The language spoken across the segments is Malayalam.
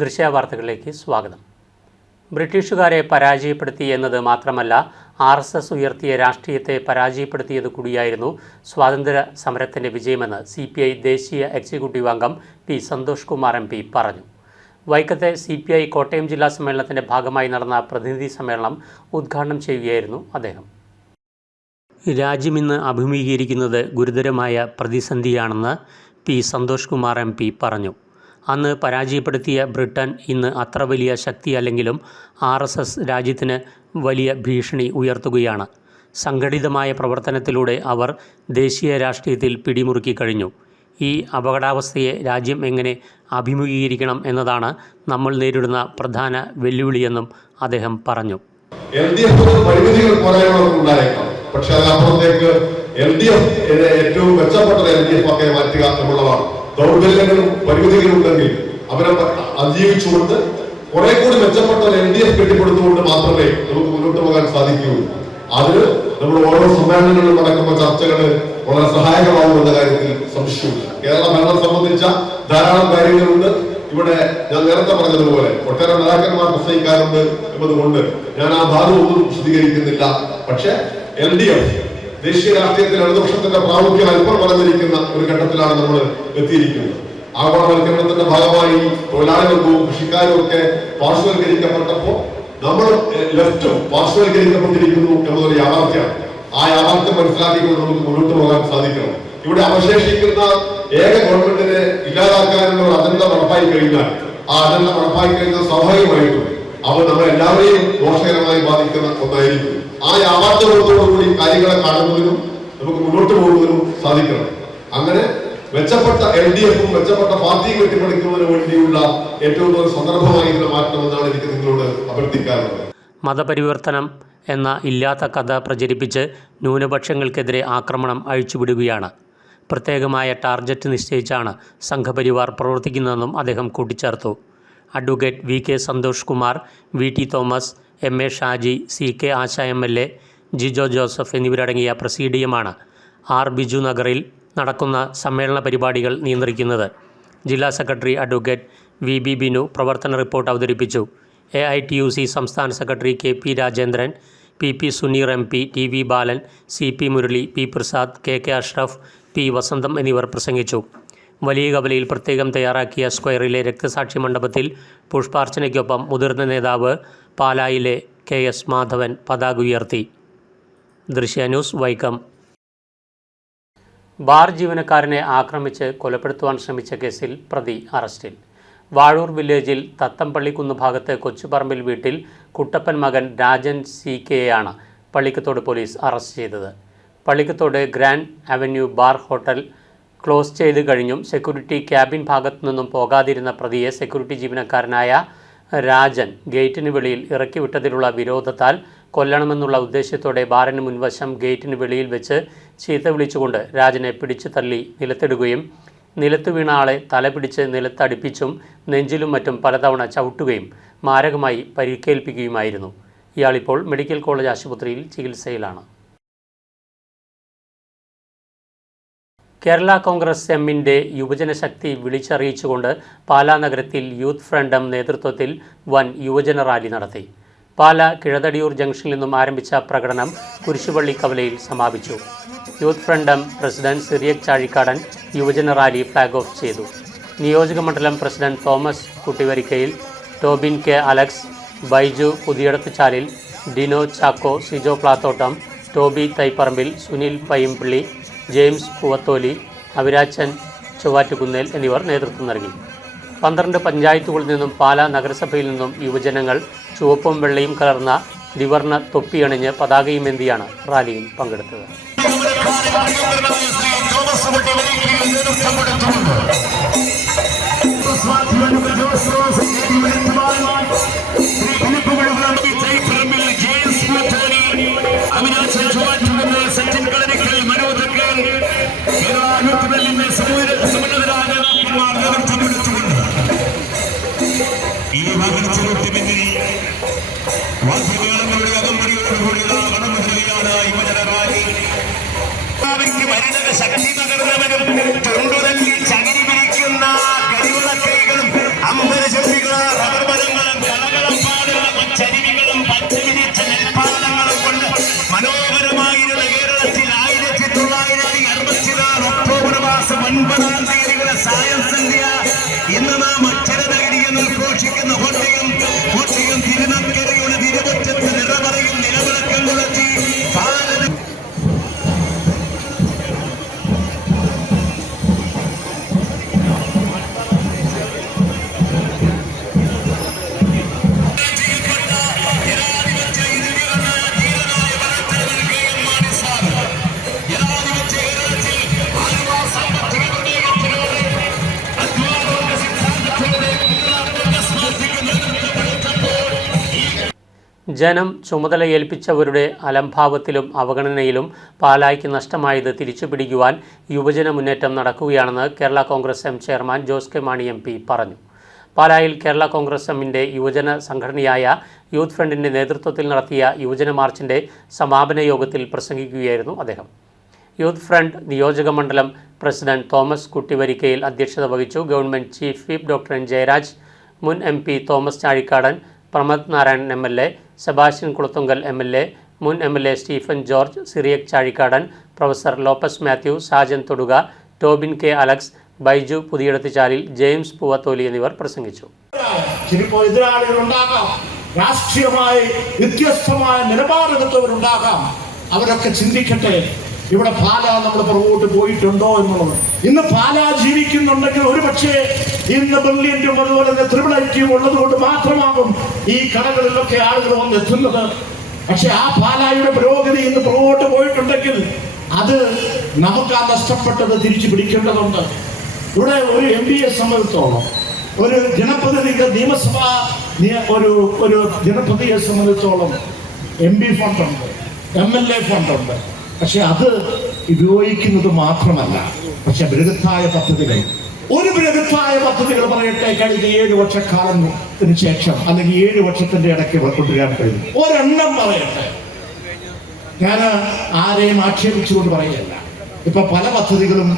ദൃശ്യവാർത്തകളിലേക്ക് സ്വാഗതം. ബ്രിട്ടീഷുകാരെ പരാജയപ്പെടുത്തി എന്നത് മാത്രമല്ല, RSS ഉയർത്തിയ രാഷ്ട്രീയത്തെ പരാജയപ്പെടുത്തിയത് കൂടിയായിരുന്നു സ്വാതന്ത്ര്യ സമരത്തിൻ്റെ വിജയമെന്ന് CPI ദേശീയ എക്സിക്യൂട്ടീവ് അംഗം പി സന്തോഷ് കുമാർ MP പറഞ്ഞു. വൈക്കത്തെ CPI കോട്ടയം ജില്ലാ സമ്മേളനത്തിൻ്റെ ഭാഗമായി നടന്ന പ്രതിനിധി സമ്മേളനം ഉദ്ഘാടനം ചെയ്യുകയായിരുന്നു അദ്ദേഹം. രാജ്യം ഇന്ന് അഭിമുഖീകരിക്കുന്നത് ഗുരുതരമായ പ്രതിസന്ധിയാണെന്ന് പി സന്തോഷ് കുമാർ MP പറഞ്ഞു. അന്ന് പരാജയപ്പെടുത്തിയ ബ്രിട്ടൻ ഇന്ന് അത്ര വലിയ ശക്തിയല്ലെങ്കിലും RSS രാജ്യത്തിന് വലിയ ഭീഷണി ഉയർത്തുകയാണ്. സംഘടിതമായ പ്രവർത്തനത്തിലൂടെ അവർ ദേശീയ രാഷ്ട്രീയത്തിൽ പിടിമുറുക്കി കഴിഞ്ഞു. ഈ അപകടാവസ്ഥയെ രാജ്യം എങ്ങനെ അഭിമുഖീകരിക്കണം എന്നതാണ് നമ്മൾ നേരിടുന്ന പ്രധാന വെല്ലുവിളിയെന്നും അദ്ദേഹം പറഞ്ഞു. പക്ഷേ അതിനപ്പുറത്തേക്ക് LDF ഏറ്റവും മെച്ചപ്പെട്ട LDF ആക്കി മാറ്റുക എന്നുള്ളതാണ്. ദൗർബല്യങ്ങളും പരിമിതികളും ഉണ്ടെങ്കിൽ അവരെ അതിജീവിച്ചുകൊണ്ട് കുറെ കൂടി മെച്ചപ്പെട്ട LDF കെട്ടിപ്പടുത്തുകൊണ്ട് മാത്രമേ നമുക്ക് മുന്നോട്ട് പോകാൻ സാധിക്കുകയുള്ളൂ. അതിന് നമ്മൾ ഓരോ സമ്മേളനങ്ങളിലും നടക്കുന്ന ചർച്ചകൾ വളരെ സഹായകമാകുമെന്ന കാര്യത്തിൽ സംശയമില്ല. കേരള ഭരണം സംബന്ധിച്ച ധാരാളം കാര്യങ്ങളുണ്ട്. ഇവിടെ ഞാൻ നേരത്തെ പറഞ്ഞതുപോലെ ഒട്ടേറെ നേതാക്കന്മാർ പ്രസംഗിക്കാറുണ്ട് എന്നതുകൊണ്ട് ഞാൻ ആ ഭാഗമൊന്നും വിശദീകരിക്കുന്നില്ല. പക്ഷേ LDF ദേശീയ രാഷ്ട്രീയത്തിൽ ഇടതുപക്ഷത്തിന്റെ പ്രാമുഖ്യം അല്പം പറഞ്ഞിരിക്കുന്ന ഒരു ഘട്ടത്തിലാണ് നമ്മൾ എത്തിയിരിക്കുന്നത്. ആഗോളവൽക്കരണത്തിന്റെ ഭാഗമായി തൊഴിലാളികൾക്കും കൃഷിക്കാരും ഒക്കെ പാർശ്വവൽക്കരിക്കപ്പെട്ടപ്പോൾ നമ്മൾ ലെഫ്റ്റും പാർശ്വവൽക്കരിക്കപ്പെട്ടിരിക്കുന്നു എന്നതൊരു യാഥാർത്ഥ്യമാണ്. ആ യാഥാർത്ഥ്യം മനസ്സിലാക്കിക്കൊണ്ട് നമുക്ക് മുന്നോട്ട് പോകാൻ സാധിക്കണം. ഇവിടെ അവശേഷിക്കുന്ന ഏക ഗവൺമെന്റിനെ ഇല്ലാതാക്കാനുള്ള ഒരു അജണ്ട നടപ്പായി കഴിഞ്ഞാൽ ആ അജണ്ട നടപ്പായി കഴിഞ്ഞാൽ സ്വാഭാവികമായിട്ടും അവർ നമ്മളെല്ലാവരെയും ദോഷകരമായി ബാധിക്കുന്ന ഒന്നായിരിക്കും. ആ യാഥാർത്ഥ്യബോധത്തോടുകൂടി കാര്യങ്ങളെ കാണുന്നതിനും നമുക്ക് മുന്നോട്ട് പോകുന്നതിനും സാധിക്കണം. അങ്ങനെ മെച്ചപ്പെട്ട LDFും മെച്ചപ്പെട്ട പാർട്ടിയും കെട്ടിപ്പടുക്കുന്നതിന് വേണ്ടിയുള്ള ഏറ്റവും കൂടുതൽ സന്ദർഭമായി ഇതിനെ മാറ്റണമെന്നാണ് എനിക്ക് നിങ്ങളോട് അഭ്യർത്ഥിക്കാറുള്ളത്. മതപരിവർത്തനം എന്ന ഇല്ലാത്ത കഥ പ്രചരിപ്പിച്ച് ന്യൂനപക്ഷങ്ങൾക്കെതിരെ ആക്രമണം അഴിച്ചുവിടുകയാണ്. പ്രത്യേകമായ ടാർഗറ്റ് നിശ്ചയിച്ചാണ് സംഘപരിവാർ പ്രവർത്തിക്കുന്നതെന്നും അദ്ദേഹം കൂട്ടിച്ചേർത്തു. Advocate VK Santhosh Kumar, VT Thomas, MA Shaji, CK Asha MLA, Jijo Joseph എന്നിവരടങ്ങിയ പ്രസീഡിയമാണ് ബിജു നഗറിൽ നടക്കുന്ന സമ്മേളന പരിപാടികൾ നിയന്ത്രിക്കുന്നത്. ജില്ലാ സെക്രട്ടറി അഡ്വക്കേറ്റ് VB ബിനു പ്രവർത്തന റിപ്പോർട്ട് അവതരിപ്പിച്ചു. AITUC സംസ്ഥാന secretary KP Rajendran, PP Suneer MP, TV ബാലൻ, CP Murali, P Prasad, KK Ashraf, P വസന്തം എന്നിവർ പ്രസംഗിച്ചു. വലിയ കവലയിൽ പ്രത്യേകം തയ്യാറാക്കിയ സ്ക്വയറിലെ രക്തസാക്ഷി മണ്ഡപത്തിൽ പുഷ്പാർച്ചനയ്ക്കൊപ്പം മുതിർന്ന നേതാവ് പാലായിലെ KS മാധവൻ പതാക ഉയർത്തി. ദൃശ്യ ന്യൂസ്, വൈക്കം. ബാർ ജീവനക്കാരനെ ആക്രമിച്ച് കൊലപ്പെടുത്തുവാൻ ശ്രമിച്ച കേസിൽ പ്രതി അറസ്റ്റിൽ. വാഴൂർ വില്ലേജിൽ തത്തംപള്ളിക്കുന്ന് ഭാഗത്ത് കൊച്ചുപറമ്പിൽ വീട്ടിൽ കുട്ടപ്പൻ മകൻ രാജൻ CKയെയാണ് പള്ളിക്കത്തോട് പോലീസ് അറസ്റ്റ് ചെയ്തത്. Pallikkathodu grand avenue bar hotel close ചെയ്ത് കഴിഞ്ഞും സെക്യൂരിറ്റി ക്യാബിൻ ഭാഗത്തു നിന്നും പോകാതിരുന്ന പ്രതിയെ സെക്യൂരിറ്റി ജീവനക്കാരനായ രാജൻ ഗേറ്റിന് വെളിയിൽ ഇറക്കി വിട്ടതിലുള്ള വിരോധത്താൽ കൊല്ലണമെന്നുള്ള ഉദ്ദേശത്തോടെ ബാറിന് മുൻവശം ഗേറ്റിന് വെളിയിൽ വെച്ച് ചീത്ത വിളിച്ചുകൊണ്ട് രാജനെ പിടിച്ചു തള്ളി നിലത്തിടുകയും നിലത്തു വീണ ആളെ തല പിടിച്ച് നിലത്തടിപ്പിച്ചും നെഞ്ചിലും മറ്റും പലതവണ ചവിട്ടുകയും മാരകമായി പരിക്കേൽപ്പിക്കുകയുമായിരുന്നു. ഇയാളിപ്പോൾ മെഡിക്കൽ കോളേജ് ആശുപത്രിയിൽ ചികിത്സയിലാണ്. കേരള കോൺഗ്രസ് എമ്മിൻ്റെ യുവജനശക്തി വിളിച്ചറിയിച്ചുകൊണ്ട് പാലാ നഗരത്തിൽ യൂത്ത് ഫ്രണ്ട് എം നേതൃത്വത്തിൽ വൻ യുവജന റാലി നടത്തി. പാലാ കിഴതടിയൂർ ജംഗ്ഷനിൽ നിന്നും ആരംഭിച്ച പ്രകടനം കുരിശുപള്ളി കവലയിൽ സമാപിച്ചു. Youth front M president Cyriac Chazhikadan യുവജന റാലി ഫ്ലാഗ് ഓഫ് ചെയ്തു. നിയോജക മണ്ഡലം president Thomas Kuttivarikkayil, Tobin K Alex, Baiju Puthiyadathuchalil, Dino Chacko, Sijo Plathottam, Tobi Thaiparambil, Sunil Payyampally, James Poovatholi, Avirachan Chovvattukunnel എന്നിവർ നേതൃത്വം നൽകി. 12 പഞ്ചായത്തുകളിൽ നിന്നും പാലാ നഗരസഭയിൽ നിന്നും യുവജനങ്ങൾ ചുവപ്പും വെള്ളയും കലർന്ന ദ്വിവർണ്ണ തൊപ്പിയണിഞ്ഞ് പതാകയുമേന്തിയാണ് റാലിയിൽ പങ്കെടുത്തത്. ഈ വാഹനത്തിനൊട്ട് പിന്നിൽ വാദ്യമേളങ്ങളുടെ അകമ്പടിയോടുകൂടിയുള്ള വനമന്ത്രിയാണ് യുവജന റാലി. മരുന്നക ശക്തി പകർന്നവരും തൊണ്ടുതല്ലി ചകിരി പിരിക്കുന്ന കരിവളക്കൈകളും അമ്പലചെപ്പികളാർ 9-ാം തീയതികളെ സായം സന്ധ്യ ഇന്ന് നാം അക്ഷരനഗരി എന്ന് ഘോഷിക്കുന്ന കോട്ടയം തിരുനക്കരയുടെ തിരുവറ്റത്ത് നിറപറയും നിലവിളക്കം കൊളുത്തി ജനം ചുമതല ഏൽപ്പിച്ചവരുടെ അലംഭാവത്തിലും അവഗണനയിലും പാലായ്ക്ക് നഷ്ടമായത് തിരിച്ചുപിടിക്കുവാൻ യുവജന മുന്നേറ്റം നടക്കുകയാണെന്ന് Kerala Congress M chairman Jose K Mani MP പറഞ്ഞു. പാലായിൽ കേരള കോൺഗ്രസ് എമ്മിൻ്റെ യുവജന സംഘടനയായ യൂത്ത് ഫ്രണ്ടിൻ്റെ നേതൃത്വത്തിൽ നടത്തിയ യുവജന മാർച്ചിൻ്റെ സമാപന യോഗത്തിൽ പ്രസംഗിക്കുകയായിരുന്നു അദ്ദേഹം. യൂത്ത് ഫ്രണ്ട് നിയോജക മണ്ഡലം പ്രസിഡന്റ് തോമസ് കുട്ടിവരിക്കയിൽ അധ്യക്ഷത വഹിച്ചു. Government chief whip doctor N. Jayaraj, മുൻ MP Thomas Chazhikadan, Pramod Narayanan MLA, Sebastian Kulathunkal MLA, മുൻ MLA Stephen George, Cyriac Chazhikadan, professor Lopez Mathew, Sajan Thoduka, Tobin K. Alex, Baiju Puthiyadathichalil, James Poovatholi എന്നിവർ പ്രസംഗിച്ചു. ചിലപ്പോൾ എതിരാളികളുണ്ടാകാം, രാഷ്ട്രീയമായി വ്യത്യസ്തമായ നിലപാടെടുത്തവരുണ്ടാകാം. അവരൊക്കെ ചിന്തിക്കട്ടെ, ഇവിടെ പാല നമ്മൾ പുറകോട്ട് പോയിട്ടുണ്ടോ എന്നുള്ളത്. ഇന്ന് പാല ജീവിക്കുന്നുണ്ടെങ്കിൽ ഒരുപക്ഷെ ഇന്ന് ബ്രില്യന്റും അതുപോലെ തന്നെ ത്രിപിൾ ഉള്ളത് കൊണ്ട് മാത്രമാകും ഈ കടകളിലൊക്കെ ആളുകൾ വന്നെത്തുന്നത്. പക്ഷെ ആ പാലായുടെ പുരോഗതി ഇന്ന് പുറകോട്ട് പോയിട്ടുണ്ടെങ്കിൽ അത് നമുക്ക് ആ നഷ്ടപ്പെട്ടത് തിരിച്ചു പിടിക്കേണ്ടതുണ്ട്. ഇവിടെ ഒരു MPയെ സംബന്ധിച്ചോളം, ഒരു ജനപ്രതിനിധി നിയമസഭ ഒരു ജനപ്രതിയെ സംബന്ധിച്ചോളം MP ഫണ്ടുണ്ട്, MLA ഫണ്ടുണ്ട്. പക്ഷെ അത് ഉപയോഗിക്കുന്നത് മാത്രമല്ല, പക്ഷെ ബൃഹത്തായ പദ്ധതികൾ പറയട്ടെ, കഴിഞ്ഞ 7 വർഷക്കാലത്തിന് ശേഷം അല്ലെങ്കിൽ 7 വർഷത്തിന്റെ ഇടയ്ക്ക് കൊണ്ടുവരാൻ കഴിയും. ഒരെണ്ണം പറയട്ടെ, ഞാൻ ആരെയും ആക്ഷേപിച്ചുകൊണ്ട് പറയുകയല്ല. ഇപ്പൊ പല പദ്ധതികളും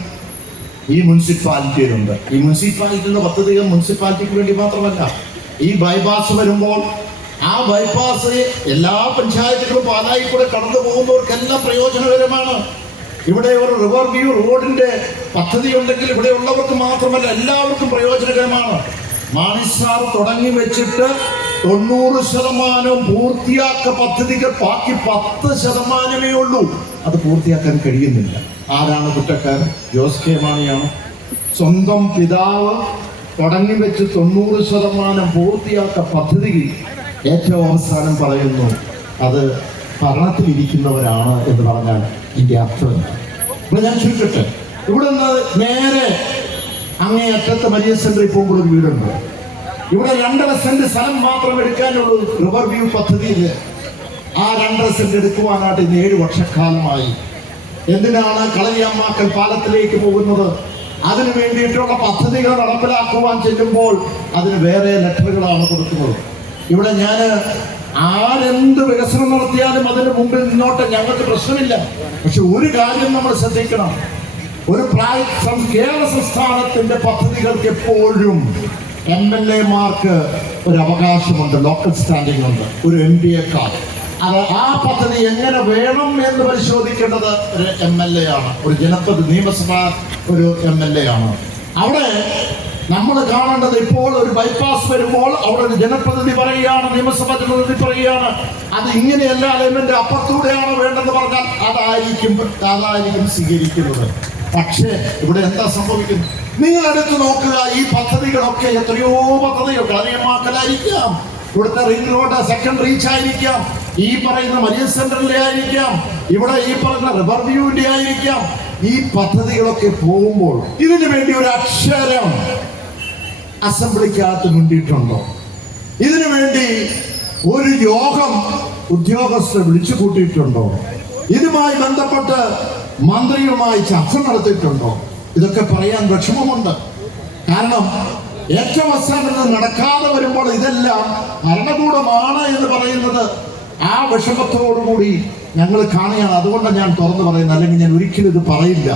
ഈ മുനിസിപ്പാലിറ്റിയിലുണ്ട്. ഈ മുനിസിപ്പാലിറ്റിയുടെ പദ്ധതികൾ മുനിസിപ്പാലിറ്റിക്ക് വേണ്ടി മാത്രമല്ല, ഈ ബൈപാസ് വരുമ്പോൾ ആ ബൈപ്പാസ് എല്ലാ പഞ്ചായത്തുകളും പാലായിൽ കൂടെ കടന്നു പോകുന്നവർക്കെല്ലാം പ്രയോജനകരമാണ്. ഇവിടെ ഒരു റിവർ വ്യൂ റോഡിന്റെ പദ്ധതി ഉണ്ടെങ്കിൽ ഇവിടെ ഉള്ളവർക്ക് മാത്രമല്ല എല്ലാവർക്കും പ്രയോജനകരമാണ്. മാണി സാർ തുടങ്ങി വെച്ചിട്ട് 90% പൂർത്തിയാക്ക പദ്ധതികൾ, ബാക്കി 10% ഉള്ളൂ. അത് പൂർത്തിയാക്കാൻ കഴിയുന്നില്ല. ആരാണ് കുറ്റക്കാരൻ? ജോസ് കെ മാണിയാണ്. സ്വന്തം പിതാവ് തുടങ്ങി വെച്ച് 90% പൂർത്തിയാക്ക പദ്ധതി ഏറ്റവും അവസാനം പറയുന്നു അത് ഭരണത്തിലിരിക്കുന്നവരാണ് എന്ന് പറഞ്ഞാൽ ഇതിന്റെ അർത്ഥം. ഇവിടെ ഞാൻ ചുരുക്കട്ടെ, ഇവിടെ നിന്ന് നേരെ അങ്ങേ അറ്റത്ത് മരിയ സെന്ററിൽ പോകുമ്പോൾ ഒരു വീടുണ്ട്. ഇവിടെ 2.5 സെന്റ് സ്ഥലം മാത്രം എടുക്കാനുള്ള റിവർ വ്യൂ പദ്ധതിയിൽ ആ 2.5 സെന്റ് എടുക്കുവാനായിട്ട് ഇന്ന് 7 വർഷക്കാലമായി. എന്തിനാണ് കളരിയമ്മാക്കൽ പാലത്തിലേക്ക് പോകുന്നത്? അതിനു വേണ്ടിയിട്ടുള്ള പദ്ധതികൾ നടപ്പിലാക്കുവാൻ ചെല്ലുമ്പോൾ അതിന് വേറെ ലെറ്ററുകളാണ് കൊടുക്കുന്നത്. ഇവിടെ ഞാൻ ആരെന്ത് വികസനം നടത്തിയാലും അതിന് മുമ്പിൽ നിന്നോട്ടെ, ഞങ്ങൾക്ക് പ്രശ്നമില്ല. പക്ഷെ ഒരു കാര്യം നമ്മൾ ശ്രദ്ധിക്കണം, ഒരു കേരള സംസ്ഥാനത്തിന്റെ പദ്ധതികൾക്ക് എപ്പോഴും MLA-മാർക്ക് ഒരു അവകാശമുണ്ട്, ലോക്കൽ സ്റ്റാൻഡിംഗ് ഉണ്ട്, ഒരു MPയേക്കാൾ. അത് ആ പദ്ധതി എങ്ങനെ വേണം എന്ന് പരിശോധിക്കേണ്ടത് ഒരു MLA ആണ്, ഒരു ജനപ്രതി നിയമസഭ ഒരു MLA ആണ്. അവിടെ നമ്മൾ കാണേണ്ടത്, ഇപ്പോൾ ഒരു ബൈപ്പാസ് വരുമ്പോൾ അവിടെ ഒരു ജനപ്രതിനിധി പറയുകയാണ്, നിയമസഭാ ജനപ്രതിനിധി പറയുകയാണ് അത് ഇങ്ങനെയല്ല, അലൈൻമെന്റ് അപ്പുറത്തൂടെയാണ് വേണ്ടെന്ന് പറഞ്ഞാൽ അതായിരിക്കും സ്വീകരിക്കുന്നത്. പക്ഷേ ഇവിടെ എന്താ സംഭവിക്കുന്നത്? നിങ്ങൾ എടുത്തു നോക്കുക, ഈ പദ്ധതികളൊക്കെ എത്രയോ പദ്ധതികൾ കളരിയമ്മാക്കലായിരിക്കാം, ഇവിടുത്തെ റിംഗ് റോഡ് സെക്കൻഡ് റീച്ച് ആയിരിക്കാം, ഈ പറയുന്ന മരിയ സെന്ററിലെ ആയിരിക്കാം, ഇവിടെ ഈ പറയുന്ന റിവർ വ്യൂവിന്റെ ആയിരിക്കാം. ഈ പദ്ധതികളൊക്കെ പോകുമ്പോൾ ഇതിനു വേണ്ടി ഒരു അക്ഷരം അസംബ്ലിക്കകത്ത് മുണ്ടിട്ടുണ്ടോ? ഇതിനു വേണ്ടി ഒരു യോഗം ഉദ്യോഗസ്ഥർ വിളിച്ചു കൂട്ടിയിട്ടുണ്ടോ? ഇതുമായി ബന്ധപ്പെട്ട് മന്ത്രിയുമായി ചർച്ച നടത്തിയിട്ടുണ്ടോ? ഇതൊക്കെ പറയാൻ വിഷമമുണ്ട്. കാരണം ഏറ്റവും അവസാനം നടക്കാതെ വരുമ്പോൾ ഇതെല്ലാം ഭരണകൂടമാണ് എന്ന് പറയുന്നത് ആ വിഷമത്തോടുകൂടി ഞങ്ങൾ കാണുകയാണ്. അതുകൊണ്ടാണ് ഞാൻ തുറന്നു പറയുന്നത്, അല്ലെങ്കിൽ ഞാൻ ഒരിക്കലും ഇത് പറയില്ല.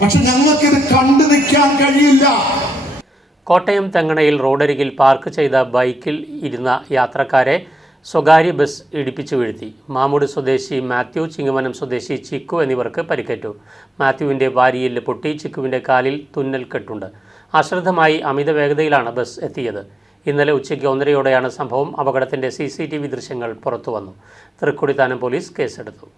പക്ഷെ ഞങ്ങൾക്കിത് കണ്ടു നിൽക്കാൻ കഴിയില്ല. കോട്ടയം തെങ്ങണയിൽ റോഡരികിൽ പാർക്ക് ചെയ്ത ബൈക്കിൽ ഇരുന്ന യാത്രക്കാരെ സ്വകാര്യ ബസ് ഇടിപ്പിച്ചു വീഴ്ത്തി. മാമൂട് സ്വദേശി മാത്യു, ചിങ്ങവനം സ്വദേശി ചിക്കു എന്നിവർക്ക് പരിക്കേറ്റു. മാത്യുവിൻ്റെ വാരിയെല്ല് പൊട്ടി, ചിക്കുവിൻ്റെ കാലിൽ തുന്നൽ കെട്ടുണ്ട്. അശ്രദ്ധമായി അമിത വേഗതയിലാണ് ബസ് എത്തിയത്. ഇന്നലെ ഉച്ചയ്ക്ക് 1:30യോടെയാണ് സംഭവം. അപകടത്തിൻ്റെ CCTV ദൃശ്യങ്ങൾ പുറത്തുവന്നു. തൃക്കൊടിത്താനം പോലീസ് കേസെടുത്തു.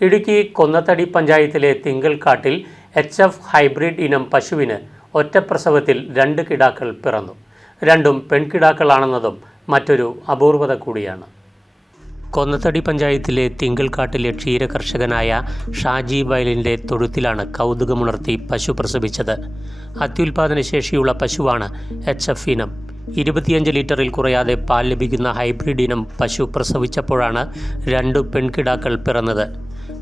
ഇടുക്കി കൊന്നത്തടി പഞ്ചായത്തിലെ തിങ്കൽക്കാട്ടിൽ HF ഹൈബ്രിഡ് ഇനം പശുവിന് ഒറ്റപ്രസവത്തിൽ 2 കിടാക്കൾ പിറന്നു. രണ്ടും പെൺകിടാക്കളാണെന്നതും മറ്റൊരു അപൂർവത കൂടിയാണ്. കൊന്നത്തടി പഞ്ചായത്തിലെ തിങ്കൽക്കാട്ടിലെ ക്ഷീരകർഷകനായ ഷാജി വയലിൻ്റെ തൊഴുത്തിലാണ് കൗതുകമുണർത്തി പശു പ്രസവിച്ചത്. അത്യുൽപാദന ശേഷിയുള്ള പശുവാണ് HF ഇനം. 25 ലിറ്ററിൽ കുറയാതെ പാൽ ലഭിക്കുന്ന ഹൈബ്രിഡ് ഇനം പശു പ്രസവിച്ചപ്പോഴാണ് 2 പെൺകിടാക്കൾ പിറന്നത്.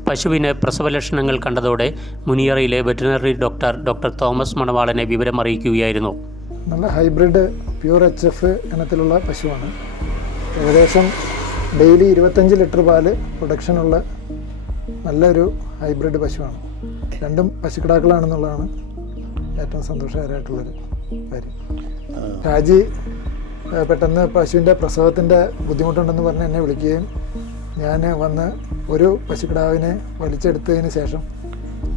പശുവിന് പ്രസവലക്ഷണങ്ങൾ കണ്ടതോടെ മുനിയറയിലെ വെറ്റിനറി ഡോക്ടർ തോമസ് മണവാളനെ വിവരമറിയിക്കുകയായിരുന്നു. നല്ല ഹൈബ്രിഡ് പ്യൂർ HF ഇനത്തിലുള്ള പശുവാണ്. ഏകദേശം ഡെയിലി 25 ലിറ്റർ പാല് പ്രൊഡക്ഷനുള്ള നല്ലൊരു ഹൈബ്രിഡ് പശുവാണ്. 2 പശുക്കിടാക്കളാണെന്നുള്ളതാണ് ഏറ്റവും സന്തോഷകരമായിട്ടുള്ളൊരു കാര്യം. ഷാജി പെട്ടെന്ന് പശുവിൻ്റെ പ്രസവത്തിൻ്റെ ബുദ്ധിമുട്ടുണ്ടെന്ന് പറഞ്ഞ് എന്നെ വിളിക്കുകയും ഞാൻ വന്ന് ഒരു പശുക്കിടാവിനെ വലിച്ചെടുത്തതിന് ശേഷം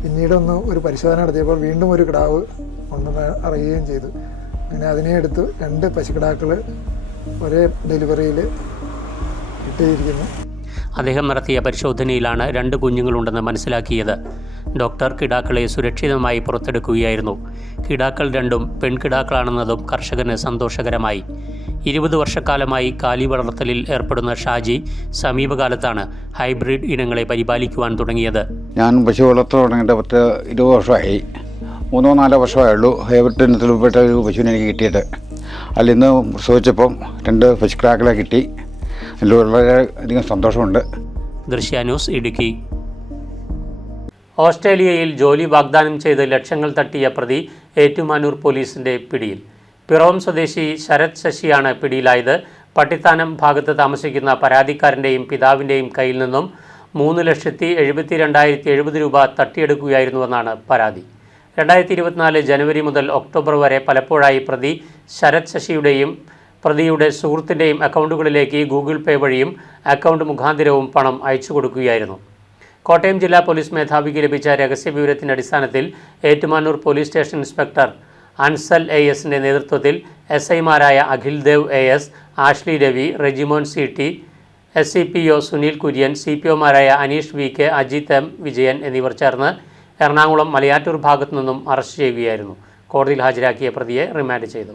പിന്നീടൊന്ന് ഒരു പരിശോധന നടത്തിയപ്പോൾ വീണ്ടും ഒരു കിടാവ് ഉണ്ടെന്ന് അറിയുകയും ചെയ്തു. അങ്ങനെ അതിനെ എടുത്ത് 2 പശുക്കിടാക്കൾ ഒരേ ഡെലിവറിയിൽ കിട്ടിയിരിക്കുന്നു. അദ്ദേഹം നടത്തിയ പരിശോധനയിലാണ് 2 കുഞ്ഞുങ്ങളുണ്ടെന്ന് മനസ്സിലാക്കിയത്. ഡോക്ടർ കിടാക്കളെ സുരക്ഷിതമായി പുറത്തെടുക്കുകയായിരുന്നു. കിടാക്കൾ 2ഉം പെൺകിടാക്കളാണെന്നതും കർഷകന് സന്തോഷകരമായി. 20 വർഷക്കാലമായി കാലി വളർത്തലിൽ ഏർപ്പെടുന്ന ഷാജി സമീപകാലത്താണ് ഹൈബ്രിഡ് ഇനങ്ങളെ പരിപാലിക്കുവാൻ തുടങ്ങിയത്. ഞാൻ പശു വളർത്തൽ തുടങ്ങിയിട്ട് 20 വർഷമായി. 3-4 വർഷമായുള്ളൂ ഹൈബ്രിഡ് ഇനത്തിൽപ്പെട്ട ഒരു പശുവിനെ എനിക്ക് കിട്ടിയത്. അതിൽ ഇന്ന് പ്രസവിച്ചപ്പം 2 പശുക്കിടാക്കളെ കിട്ടി. അതിൽ വളരെയധികം സന്തോഷമുണ്ട്. ദൃശ്യ ന്യൂസ്, ഇടുക്കി. ഓസ്ട്രേലിയയിൽ ജോലി വാഗ്ദാനം ചെയ്ത് ലക്ഷങ്ങൾ തട്ടിയ പ്രതി ഏറ്റുമാനൂർ പോലീസിൻ്റെ പിടിയിൽ. പിറവം സ്വദേശി ശരത് ശശിയാണ് പിടിയിലായത്. പട്ടിത്താനം ഭാഗത്ത് താമസിക്കുന്ന പരാതിക്കാരൻ്റെയും പിതാവിൻ്റെയും കയ്യിൽ നിന്നും 3,72,270 രൂപ തട്ടിയെടുക്കുകയായിരുന്നുവെന്നാണ് പരാതി. 2024 ജനുവരി മുതൽ ഒക്ടോബർ വരെ പലപ്പോഴായി പ്രതി ശരത് ശശിയുടെയും പ്രതിയുടെ സുഹൃത്തിൻ്റെയും അക്കൗണ്ടുകളിലേക്ക് ഗൂഗിൾ പേ വഴിയും അക്കൗണ്ട് മുഖാന്തിരവും പണം അയച്ചു കൊടുക്കുകയായിരുന്നു. കോട്ടയം ജില്ലാ പോലീസ് മേധാവിക്ക് ലഭിച്ച രഹസ്യവിവരത്തിൻ്റെ അടിസ്ഥാനത്തിൽ Ettumanoor police station inspector Ansal ASൻ്റെ നേതൃത്വത്തിൽ SIമാരായ Akhil Dev AS, Ashley Ravi, Rejimon CT, SCPO Sunil Kurian, CPOമാരായ അനീഷ് VK, അജിത് M വിജയൻ എന്നിവർ ചേർന്ന് എറണാകുളം മലയാറ്റൂർ ഭാഗത്തു നിന്നും അറസ്റ്റ് ചെയ്യുകയായിരുന്നു. കോടതിയിൽ ഹാജരാക്കിയ പ്രതിയെ റിമാൻഡ് ചെയ്തു.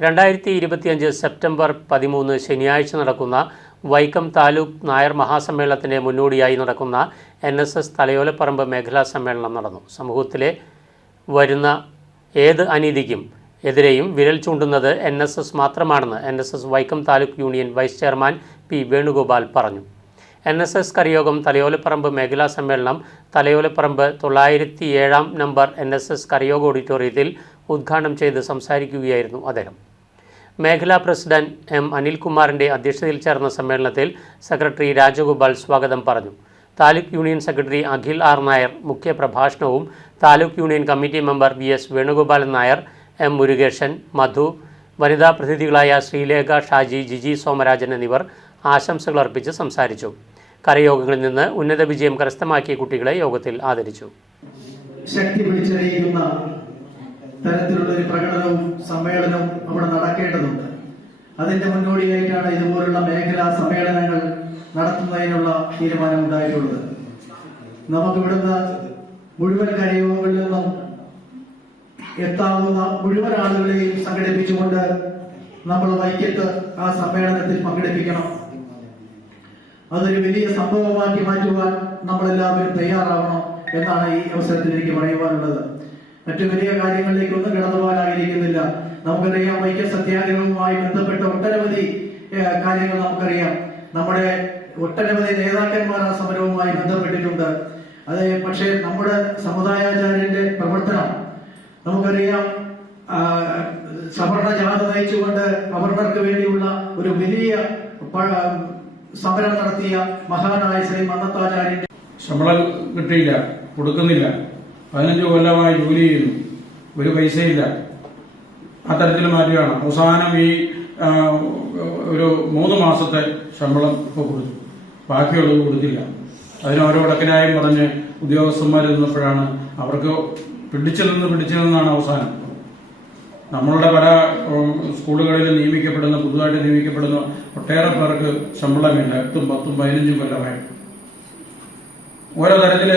2025 സെപ്റ്റംബർ 13 ശനിയാഴ്ച നടക്കുന്ന വൈക്കം താലൂക്ക് നായർ മഹാസമ്മേളനത്തിന് മുന്നോടിയായി നടക്കുന്ന NSS തലയോലപ്പറമ്പ് മേഖലാ സമ്മേളനം നടന്നു. സമൂഹത്തിലെ വരുന്ന ഏത് അനീതിക്കും എതിരെയും വിരൽ ചൂണ്ടുന്നത് NSS മാത്രമാണെന്ന് NSS Vaikom taluk union vice chairman P. Venugopal പറഞ്ഞു. NSS കരയോഗം തലയോലപ്പറമ്പ് മേഖലാ സമ്മേളനം തലയോലപ്പറമ്പ് 907 നമ്പർ NSS കരയോഗ ഓഡിറ്റോറിയത്തിൽ ഉദ്ഘാടനം ചെയ്ത് സംസാരിക്കുകയായിരുന്നു അദ്ദേഹം. മേഖലാ പ്രസിഡന്റ് M. അനിൽകുമാറിൻ്റെ അധ്യക്ഷതയിൽ ചേർന്ന സമ്മേളനത്തിൽ സെക്രട്ടറി രാജഗോപാൽ സ്വാഗതം പറഞ്ഞു. Taluk union secretary Akhil R. Nair മുഖ്യ പ്രഭാഷണവും taluk union committee member VS Venugopalan Nair, M. Murukesan, Madhu, വനിതാ പ്രതിനിധികളായ ശ്രീലേഖ, ഷാജി, ജിജി സോമരാജൻ എന്നിവർ ആശംസകൾ അർപ്പിച്ച് സംസാരിച്ചു. കരയോഗങ്ങളിൽ നിന്ന് ഉന്നത വിജയം കരസ്ഥമാക്കിയ കുട്ടികളെ യോഗത്തിൽ ആദരിച്ചു. ശക്തി പിടിച്ചറിയുന്ന തരത്തിലുള്ള ഒരു പ്രകടനവും സമ്മേളനവും അവിടെ നടക്കേണ്ടതുണ്ട്. അതിന്റെ മുന്നോടിയായിട്ടാണ് ഇതുപോലുള്ള മേഖലാ സമ്മേളനങ്ങൾ നടത്തുന്നതിനുള്ള തീരുമാനമുണ്ടായിട്ടുള്ളത്. നമുക്കിവിടുന്ന് മുഴുവൻ കരയോഗങ്ങളിൽ നിന്നും എത്താവുന്ന മുഴുവൻ ആളുകളെയും സംഘടിപ്പിച്ചുകൊണ്ട് നമ്മൾ വൈക്കത്ത് ആ സമ്മേളനത്തിൽ പങ്കെടുപ്പിക്കണം. അതൊരു വലിയ സംഭവമാക്കി മാറ്റുവാൻ നമ്മളെല്ലാവരും തയ്യാറാവണം എന്നാണ് ഈ അവസരത്തിൽ എനിക്ക് പറയുവാനുള്ളത്. മറ്റു വലിയ കാര്യങ്ങളിലേക്കൊന്നും കടന്നു പോകാനായിരിക്കുന്നില്ല. നമുക്കറിയാം, വൈക്കം സത്യാഗ്രഹവുമായി ബന്ധപ്പെട്ട ഒട്ടനവധി കാര്യങ്ങൾ നമുക്കറിയാം. നമ്മുടെ ഒട്ടനവധി നേതാക്കന്മാർ ആ സമരവുമായി ബന്ധപ്പെട്ടിട്ടുണ്ട്. അത് പക്ഷേ നമ്മുടെ സമുദായാചാര്യന്റെ പ്രവർത്തനം നമുക്കറിയാം. സവർണ ജാഥ നയിച്ചുകൊണ്ട് അവർണർക്ക് വേണ്ടിയുള്ള ഒരു വലിയ സമരം നടത്തിയ മഹാനായ ശ്രീ മന്നത്താചാര്യന്റെ ശമ്പളം കിട്ടിയില്ല, കൊടുക്കുന്നില്ല. 15 കൊല്ലമായി ജോലി ചെയ്യുന്നു, ഒരു പൈസയില്ല. ആ തരത്തിൽ മാറ്റുകയാണ്. അവസാനം ഈ ഒരു 3 മാസത്തെ ശമ്പളം ഇപ്പോൾ കൊടുത്തു, ബാക്കിയുള്ളത് കൊടുത്തില്ല. അതിന് ഓരോ ഇടക്കിനായും പറഞ്ഞ് ഉദ്യോഗസ്ഥന്മാർ നിന്നപ്പോഴാണ് അവർക്ക് പിടിച്ചു നിന്നാണ് അവസാനം. നമ്മളുടെ പല സ്കൂളുകളിൽ പുതുതായിട്ട് നിയമിക്കപ്പെടുന്ന ഒട്ടേറെ പേർക്ക് ശമ്പളമില്ല. 8, 10, 15 കൊല്ലമായി. ഓരോ തരത്തില്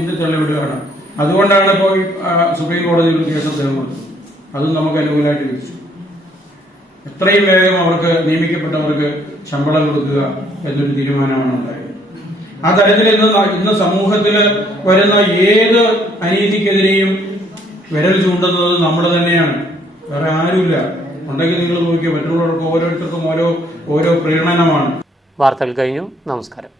ഇത് തള്ളിവിടുകയാണ്. അതുകൊണ്ടാണ് ഇപ്പോൾ സുപ്രീം കോടതിയിൽ ഒരു കേസ് തരുന്നത്. അതും നമുക്ക് അനുകൂലമായിട്ട് വിധിച്ചു. എത്രയും വേഗം അവർക്ക് നിയമിക്കപ്പെട്ടവർക്ക് ശമ്പളം കൊടുക്കുക എന്നൊരു തീരുമാനമാണ് ഉണ്ടായത്. ആ തരത്തിൽ ഇന്ന് സമൂഹത്തിൽ വരുന്ന ഏത് അനീതിക്കെതിരെയും വിരൽ ചൂണ്ടുന്നത് നമ്മൾ തന്നെയാണ്, വേറെ ആരുമില്ല. ഉണ്ടെങ്കിൽ നിങ്ങൾ നോക്കിയോ, മറ്റുള്ളവർക്ക് ഓരോരുത്തർക്കും ഓരോ പ്രീണനമാണ്. വാർത്തകൾ കഴിഞ്ഞു. നമസ്കാരം.